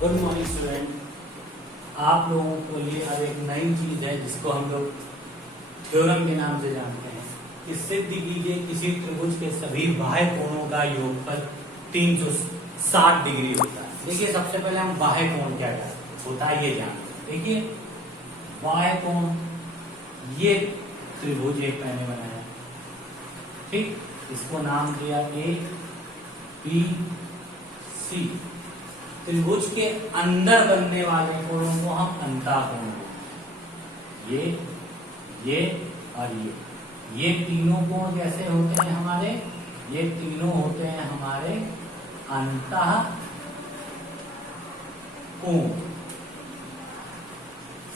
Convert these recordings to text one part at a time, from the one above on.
Good morning student. आप लोगों को लिए अब एक नई चीज है जिसको हम लोग थ्योरम के नाम से जानते हैं कि सिद्ध कीजिए किसी त्रिभुज के सभी बाह्य कोणों का योगफल 360 डिग्री होता है। देखिए सबसे पहले हम बाह्य कोण क्या होता है ये जानते हैं। देखिए बाह्य कोण, ये त्रिभुज एक मैंने बनाया, ठीक, इसको नाम दिया ए बी सी। त्रिभुज के अंदर बनने वाले कोणों को हम अंतःकोण बोलते हैं। ये और ये तीनों कोण कैसे होते हैं हमारे? ये तीनों होते हैं हमारे अंतःकोण,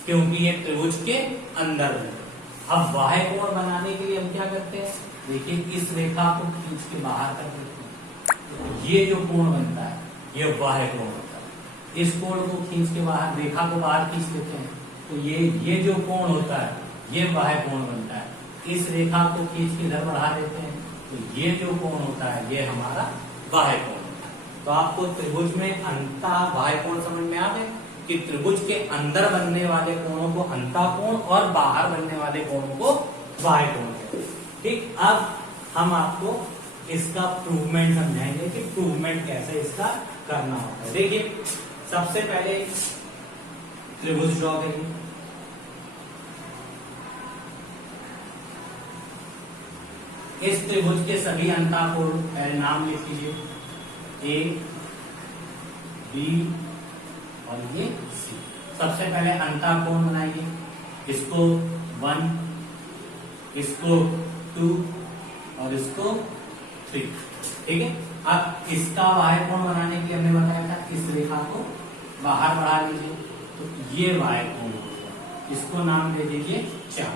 क्योंकि ये त्रिभुज के अंदर है। अब बाह्य कोण बनाने के लिए हम क्या करते हैं? देखिए इस रेखा को खींच के बाहर कर देते हैं, ये जो कोण बनता है ये बाह्य कोण होता है। इस कोण को खींच के बाहर, रेखा को बाहर खींच देते हैं, तो ये जो कोण होता है ये बाह्य कोण बनता है। इस रेखा को खींच के इधर बढ़ा देते हैं, तो ये जो कोण होता है ये हमारा बाह्य कोण होता है। तो आपको त्रिभुज में अंतः बाह्य कोण समझ में आ गए कि त्रिभुज के अंदर बनने वाले कोणों को अंतःकोण और बाहर बनने वाले कोणों को बाह्य कोण कहते हैं। ठीक, अब हम आपको इसका प्रूवमेंट समझाएंगे कि प्रूवमेंट कैसे इसका करना होता है। देखिए सबसे पहले त्रिभुज ड्रॉ करिए। इस त्रिभुज के सभी अंतःकोण पहले नाम लिख लीजिए, ए बी और ये सी। सबसे पहले अंतःकोण बनाइए, इसको 1, इसको 2 और इसको 3, ठीक है। अब इसका बाह्य कोण बनाने के लिए हमने बताया था इस रेखा को बाहर बढ़ा लीजिए, तो ये बाह्य कोण हो गया, इसको नाम दे दीजिए 4।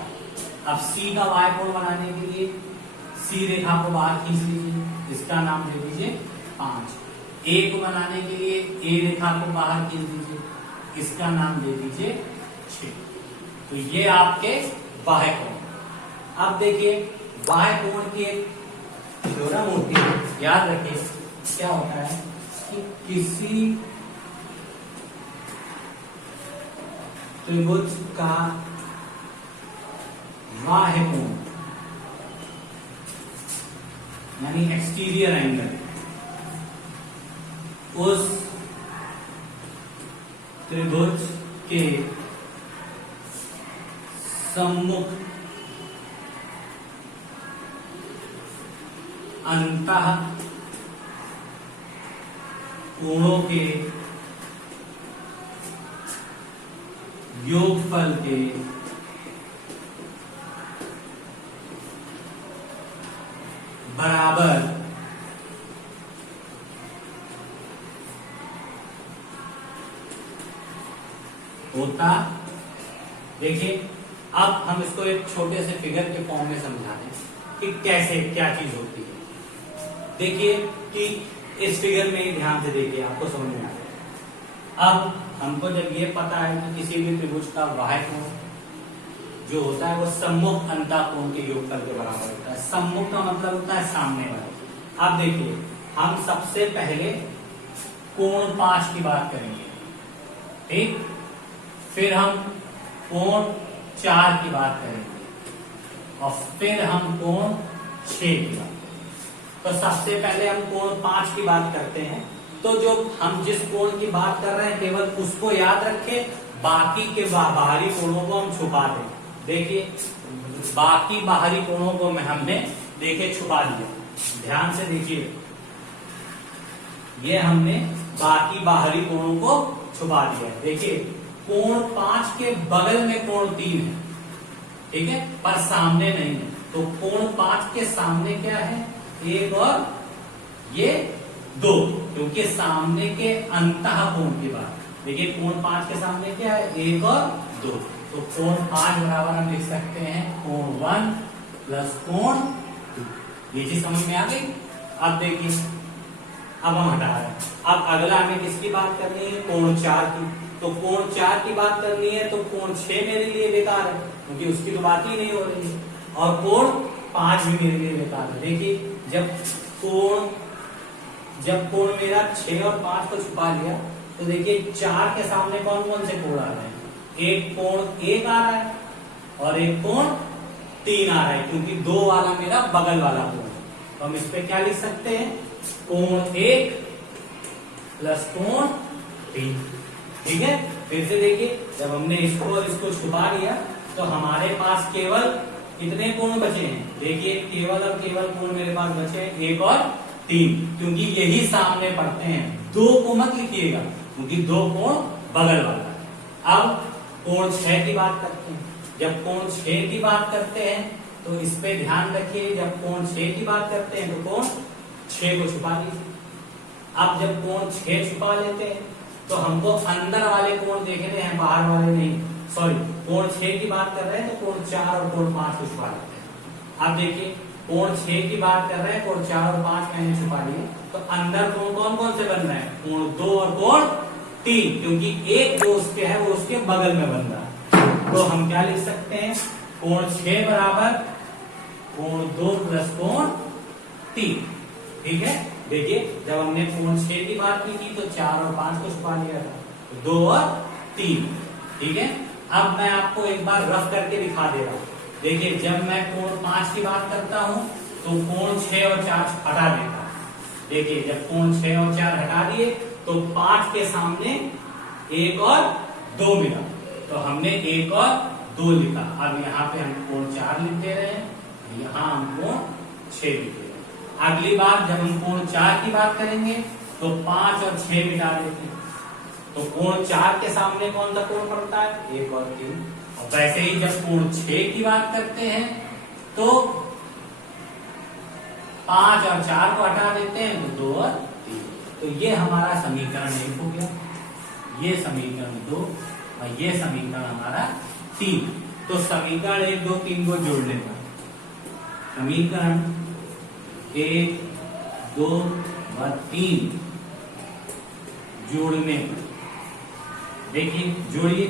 अब सी का बाह्य कोण बनाने के लिए सी रेखा को बाहर खींच लीजिए, इसका नाम दे दीजिए 5। ए को बनाने के लिए ए रेखा को बाहर खींच दीजिए, इसका नाम दे दीजिए 6। तो ये आपके बाह्य कोण। अब देखिए बाह्य कोण की एक थ्योरम होती है, याद रखिए क्या होता है कि किसी त्रिभुज का बाह्य कोण यानी एक्सटीरियर एंगल उस त्रिभुज के सम्मुख अंतः कोणों के योगफल के बराबर होता। देखिए अब हम इसको एक छोटे से फिगर के फॉर्म में समझा दें कि कैसे क्या चीज होती है। देखिए कि इस फिगर में ध्यान से देखिए, आपको समझ में आ जाएगा। अब हमको जब ये पता है कि किसी भी त्रिभुज का बाह्य कोण जो होता है वो सम्मुख अंतःकोण के योगफल के बराबर होता है। सम्मुख का मतलब होता है सामने वाला। अब देखिए हम सबसे पहले कोण 5 की बात करेंगे, ठीक, फिर हम कोण 4 की बात करेंगे और फिर हम कोण 6 की बात। तो सबसे पहले हम कोण 5 की बात करते हैं, तो जो हम जिस कोण की बात कर रहे हैं केवल उसको याद रखें, बाकी के बाहरी कोणों को हम छुपा दें। देखिए बाकी बाहरी कोणों को हमने देखे छुपा दिया, ध्यान से देखिए, ये हमने बाकी बाहरी कोणों को छुपा दिया। देखिए कोण 5 के बगल में कोण 3 है, ठीक है, पर सामने नहीं है। तो कोण 5 के सामने क्या है? 1 और ये 2, क्योंकि सामने के अंतःकोण की बात। देखिए कोण 5 के सामने क्या है? 1 और 2। तो कोण 5 बराबर हम लिख सकते हैं कोण 1 प्लस कोण 2। ये चीज समझ में आ गई। अब देखिए अब हम हटा रहे हैं। अब अगला हमें किसकी बात करनी है? कोण 4 की। तो कोण 4 की बात करनी है तो कोण 6 मेरे लिए बेकार है, क्योंकि उसकी तो बात ही नहीं हो रही है, और कोण 5 भी मेरे लिए बेकार है। देखिए जब कोण जब कोण मेरा 6 और 5 को छुपा लिया तो देखिए 4 के सामने कौन कौन से कोण आ रहे हैं, एक कोण 1 आ रहा है और एक कोण 3 आ रहा है, क्योंकि 2 वाला मेरा बगल वाला कोण है। तो हम इस पे क्या लिख सकते हैं, कोण 1 प्लस कोण 3। ठीक है, फिर से देखिए जब हमने इसको और इसको छुपा लिया तो हमारे पास केवल कितने कोण बचे हैं, देखिए केवल और केवल कोण मेरे पास बचे हैं 1 और 3, क्योंकि यही सामने पड़ते हैं। 2 को मत लिखिएगा क्योंकि 2 कोण बगल वाला है। अब कोण 6 की बात करते हैं। जब कोण 6 की बात करते हैं तो इस पे ध्यान रखिए, जब कोण 6 की बात करते हैं तो कोण 6 को छुपा लीजिए। अब जब कोण 6 छुपा लेते हैं तो हमको अंदर वाले कोण देखने हैं, बाहर वाले नहीं। सॉरी, कोण 6 की बात कर रहे हैं तो कोण 4 और कोण 5 को छुपा लेते हैं। अब देखिए कोण 6 की बात कर रहे हैं, कोण 4 और 5 मैंने छुपा लिए, तो अंदर कोण कौन कौन से बन रहे हैं, कोण 2 और कोण 3, क्योंकि एक जो उसके है वो उसके बगल में बन रहा है। तो हम क्या लिख सकते हैं, कोण 6 बराबर कोण 2 प्लस कोण 3। ठीक है, देखिए जब हमने कोण 6 की बात की थी तो 4 और 5 को छुपा लिया था, तो 2 और 3। ठीक है, अब मैं आपको एक बार रफ करके दिखा दे रहा हूं। देखिए जब मैं कोण 5 की बात करता हूं तो कोण 6 और 4 हटा देता हूं। देखिए जब कोण 6 और 4 हटा दिए तो 5 के सामने 1 और 2 मिला, तो हमने 1 और 2 लिखा। अब यहाँ पे हम कोण 4 लिख दे रहे हैं, यहाँ हम कोण 6 लिख दे रहे हैं। अगली बार जब हम कोण 4 की बात करेंगे तो 5 और 6 मिटा देते हैं, तो कोण 4 के सामने कौन सा कोण पड़ता है, 1 और 3। और वैसे ही जब कोण 6 की बात करते हैं तो 5 और 4 को हटा देते हैं तो 2 और 3। तो ये हमारा समीकरण 1 हो गया, ये समीकरण 2 और ये समीकरण हमारा 3। तो समीकरण 1, 2, 3 को जोड़ लेना, समीकरण 1, 2 और 3 जोड़ने पर देखिए जोड़िए,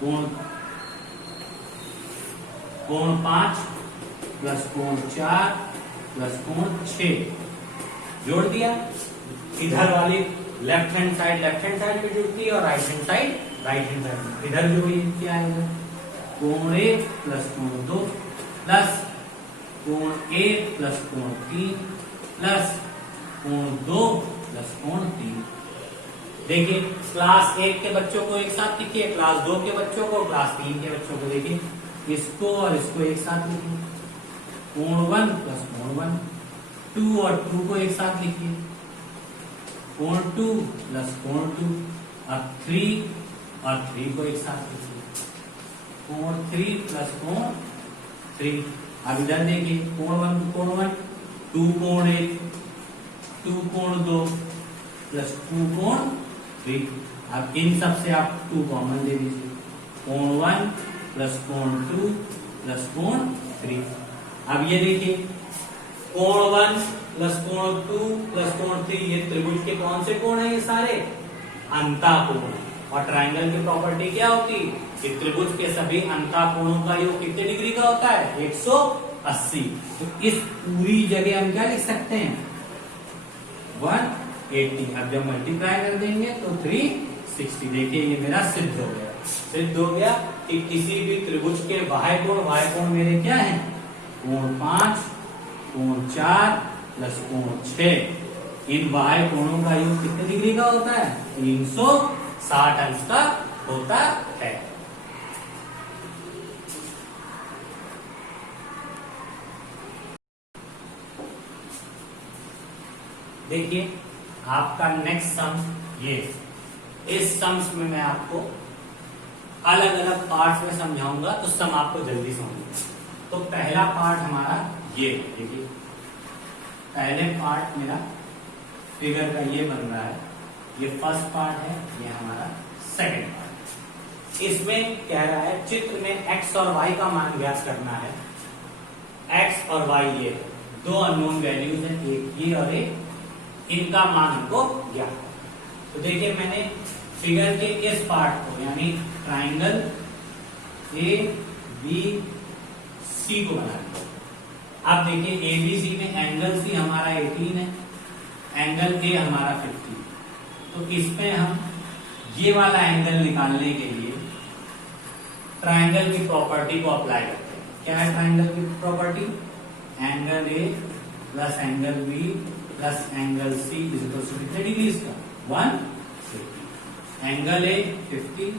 कोण 5 प्लस कोण 4 प्लस कोण 6 जोड़ दिया। इधर वाली लेफ्ट हैंड साइड पे जुड़ती है और राइट हैंड साइड इधर जोड़िए, क्या आएगा, कोण 1 प्लस कोण 2 प्लस कोण 1 प्लस कोण 3 प्लस कोण 2 प्लस कोण 3। देखिए क्लास 1 के बच्चों को एक साथ लिखिए, क्लास 2 के बच्चों को, क्लास 3 के बच्चों को, देखिए इसको और इसको एक साथ लिखिए, कोण 1 प्लस कोण 1, 2 और 2 को एक साथ लिखिए, कोण 2 प्लस कोण 2, अब 3 और 3 को एक साथ लिखिए, कोण 3 प्लस कोण 3। अब इधर देखिए कोण 1 2 कोण 1 2 कोण 2 प्लस 2 कोण 3। अब इन सब से आप 2 कॉमन ले लीजिए, कोण 1 प्लस कोण 2 प्लस कोण 3। अब ये देखिए कोण 1 प्लस कोण 2 प्लस कोण 3, ये त्रिभुज के कौन से कोण है, ये सारे अंतःकोण। और ट्रायंगल की प्रॉपर्टी क्या होती है कि त्रिभुज के सभी अंतःकोणों का योग कितने डिग्री का होता है, 180। तो इस पूरी जगह हम क्या लिख सकते हैं, 180। अब जब मल्टीप्लाई कर देंगे तो 360। देखिए ये मेरा सिद्ध हो गया कि किसी भी त्रिभुज के बाह्य कोण मेरे क्या है, कोण 5 कोण 4 प्लस कोण 6, इन बाह्य कोणों का योग कितने डिग्री का होता है, 360 अंश का होता है। देखिए आपका नेक्स्ट सम ये, इस सम्स में मैं आपको अलग अलग पार्ट्स में समझाऊंगा तो सम आपको जल्दी समझ। तो पहला पार्ट हमारा ये, देखिए पहले पार्ट मेरा फिगर का ये बन रहा है, ये फर्स्ट पार्ट है, ये हमारा सेकंड पार्ट। इसमें कह रहा है चित्र में x और y का मान ज्ञात करना है। x और y ये 2 अननोन वैल्यूज हैं, एक ये और एक, इनका मान हमको ज्ञात। तो देखिए मैंने फिगर के इस पार्ट को यानी ट्राइंगल ए बी सी को बना दिया। अब देखिए ABC में एंगल सी हमारा 18 है, एंगल ए हमारा 50, तो इसमें हम ये वाला एंगल निकालने के लिए ट्रायंगल की प्रॉपर्टी को अप्लाई करते हैं। क्या है ट्रायंगल की property? Angle A plus angle B plus angle C is equal to कितने डिग्री का? 150। एंगल ए 50,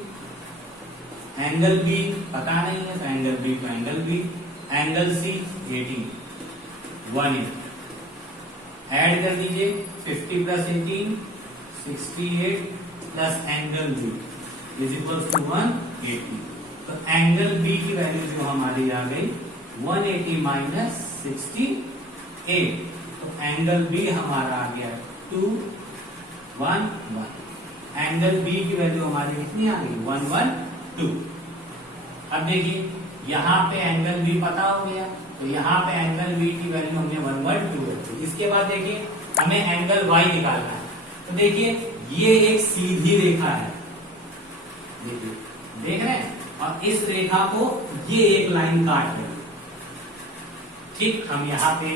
एंगल बी पता नहीं है तो एंगल बी को angle B, angle C 80, 180। Add कर दीजिए 50 plus 18 68 plus angle B is equal to 180। तो एंगल बी की वैल्यू जो हमारी आ गई 180 माइनस 68, तो एंगल बी हमारा आ गया 211। एंगल बी की वैल्यू हमारी कितनी आ गई? 112। अब देखिए यहाँ पे एंगल बी पता हो गया, तो यहाँ पे एंगल बी की वैल्यू हमने 112 रखी। इसके बाद देखिए हमें एंगल वाई निकालना है, तो देखिए ये एक सीधी रेखा है, देखिए देख रहे हैं, और इस रेखा को ये एक लाइन काट रही है। ठीक, हम यहाँ पे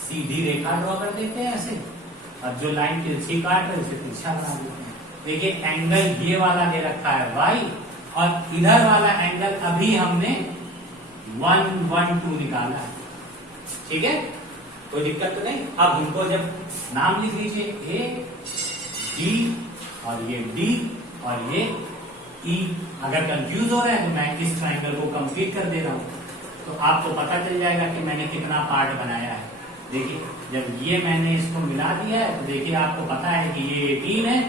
सीधी रेखा ड्रॉ कर देते हैं ऐसे, और जो लाइन तिरछी काट रहे उसे तिरछा बना देते हैं। देखिए एंगल ये वाला दे रखा है वाई, और इधर वाला एंगल अभी हमने 112 निकाला है। ठीक है, कोई दिक्कत तो नहीं। अब हमको जब नाम लिख लीजिए ए डी और ये डी और ये ई। अगर कंफ्यूज हो रहे हैं तो मैं इस ट्रायंगल को कंप्लीट कर दे रहा हूं, तो आपको पता चल जाएगा कि मैंने कितना पार्ट बनाया है। देखिए जब ये मैंने इसको मिला दिया है तो देखिए आपको पता है कि ये 18 है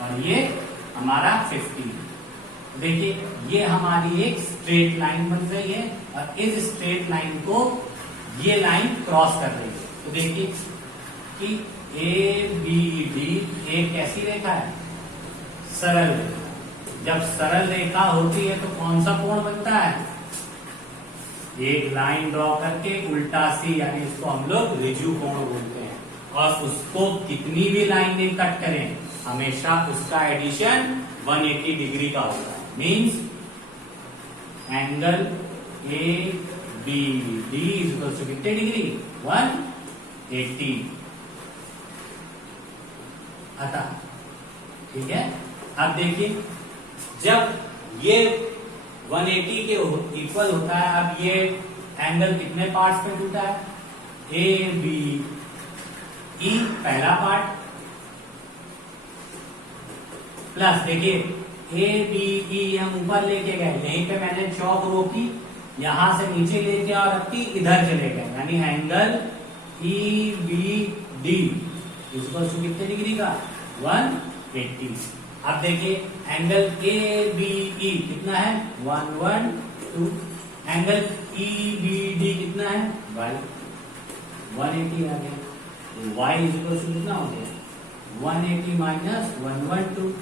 और ये हमारा 15 है। देखिए ये हमारी एक स्ट्रेट लाइन बन रही है, और इस स्ट्रेट लाइन को ये लाइन क्रॉस कर रही है। तो देखिए कि ए बी डी एक कैसी रेखा है? सरल रेखा। जब सरल रेखा होती है तो कौन सा कोण बनता है? एक लाइन ड्रॉ करके उल्टा सी, यानी इसको हम लोग ऋजु कोण बोलते हैं, और उसको कितनी भी लाइनें कट करें हमेशा उसका एडिशन 180 डिग्री का होता है। Means angle A B D is equal to कितने डिग्री? 180 आता। ठीक है, अब देखिए जब ये 180 के इक्वल होता है, अब ये एंगल कितने पार्ट्स में टूटा है? ए बी ई पहला पार्ट, प्लस देखिए ए बी ई हम ऊपर लेके गए, यहीं पे मैंने चौक रोकी, यहां से नीचे लेके और रखी, इधर चले गए, यानी angle E B D equal to कितने डिग्री का? 180। अब देखिए एंगल ए बी ई कितना है? 112। एंगल ई बी डी कितना है? y 180 आ गया। y इज इक्वल टू कितना हो गया? 180 माइनस 112।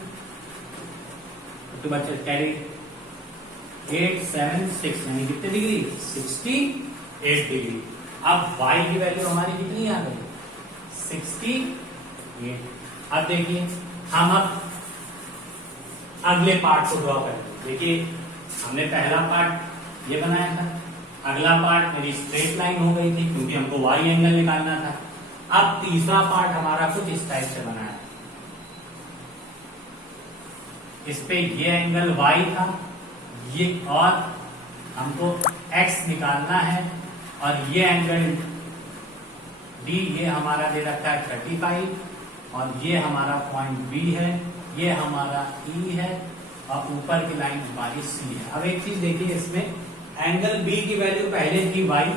तो बच्चे कैरी 876 यानी कितने डिग्री? 68 डिग्री। अब y की वैल्यू हमारी कितनी आ गई? 68। अब देखिए हम अब अगले पार्ट को ड्रॉ करें। देखिए हमने पहला पार्ट ये बनाया था, अगला पार्ट मेरी स्ट्रेट लाइन हो गई थी क्योंकि हमको वाई एंगल निकालना था। अब तीसरा पार्ट हमारा कुछ इस टाइप से बना है, इस पे ये एंगल वाई था, ये और हमको एक्स निकालना है, और ये एंगल डी ये हमारा दे रखा है 35, और ये हमारा पॉइंट बी है, ये हमारा ई है, और ऊपर की लाइन हमारी सी है। अब एक चीज देखिए, इसमें एंगल बी की वैल्यू पहले थी वाई,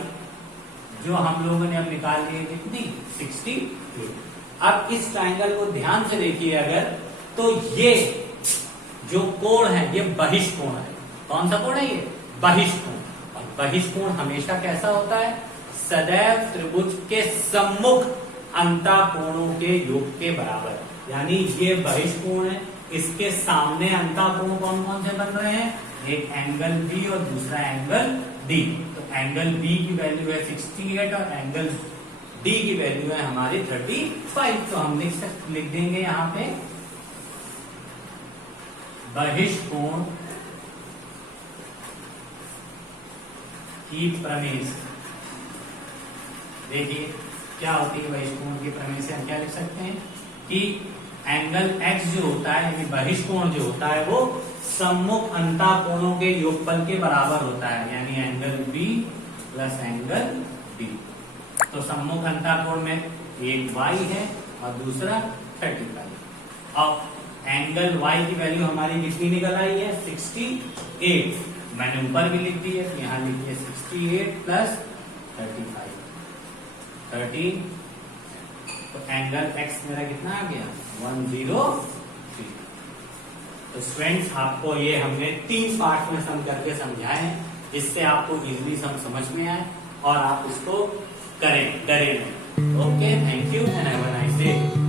जो हम लोगों ने अब निकाल ली है कितनी? 68। अब इस ट्रायंगल को ध्यान से देखिए अगर, तो ये जो कोण है ये बहिष्कोण है। कौन सा कोण है ये? बहिष्कोण। और बहिष्कोण हमेशा कैसा होता है? सदैव त्रिभुज के सम्मुख अंतःकोणों के योग के बराबर। यानी ये बहिष्कोण है, इसके सामने अंतःकोण कौन कौन से बन रहे हैं? एक एंगल बी और दूसरा एंगल डी। तो एंगल बी की वैल्यू है 68 और एंगल डी की वैल्यू है हमारी 35। तो हम लिख देंगे यहां पे बहिष्कोण की प्रमेय। देखिए क्या होती है बहिष्कोण के प्रमेय से हम क्या लिख सकते हैं कि एंगल x जो होता है यानी बहिष्कोण जो होता है वो सम्मुख अंतःकोणों के योगफल के बराबर होता है, यानी angle B plus angle D। तो सम्मुख अंतःकोण में एक y है और दूसरा 35। अब एंगल y की वैल्यू हमारी कितनी निकल आई है 68, मैंने ऊपर भी लिख दी है, यहाँ लिखिए 68 प्लस 35 30। तो एंगल x मेरा कितना आ गया 103। तो स्टूडेंट्स आपको ये हमने 3 पार्ट में सम करके समझाए हैं, जिससे आपको इजीली सम समझ में आए और आप उसको करें, डरे नहीं। Okay, thank you and have a nice day.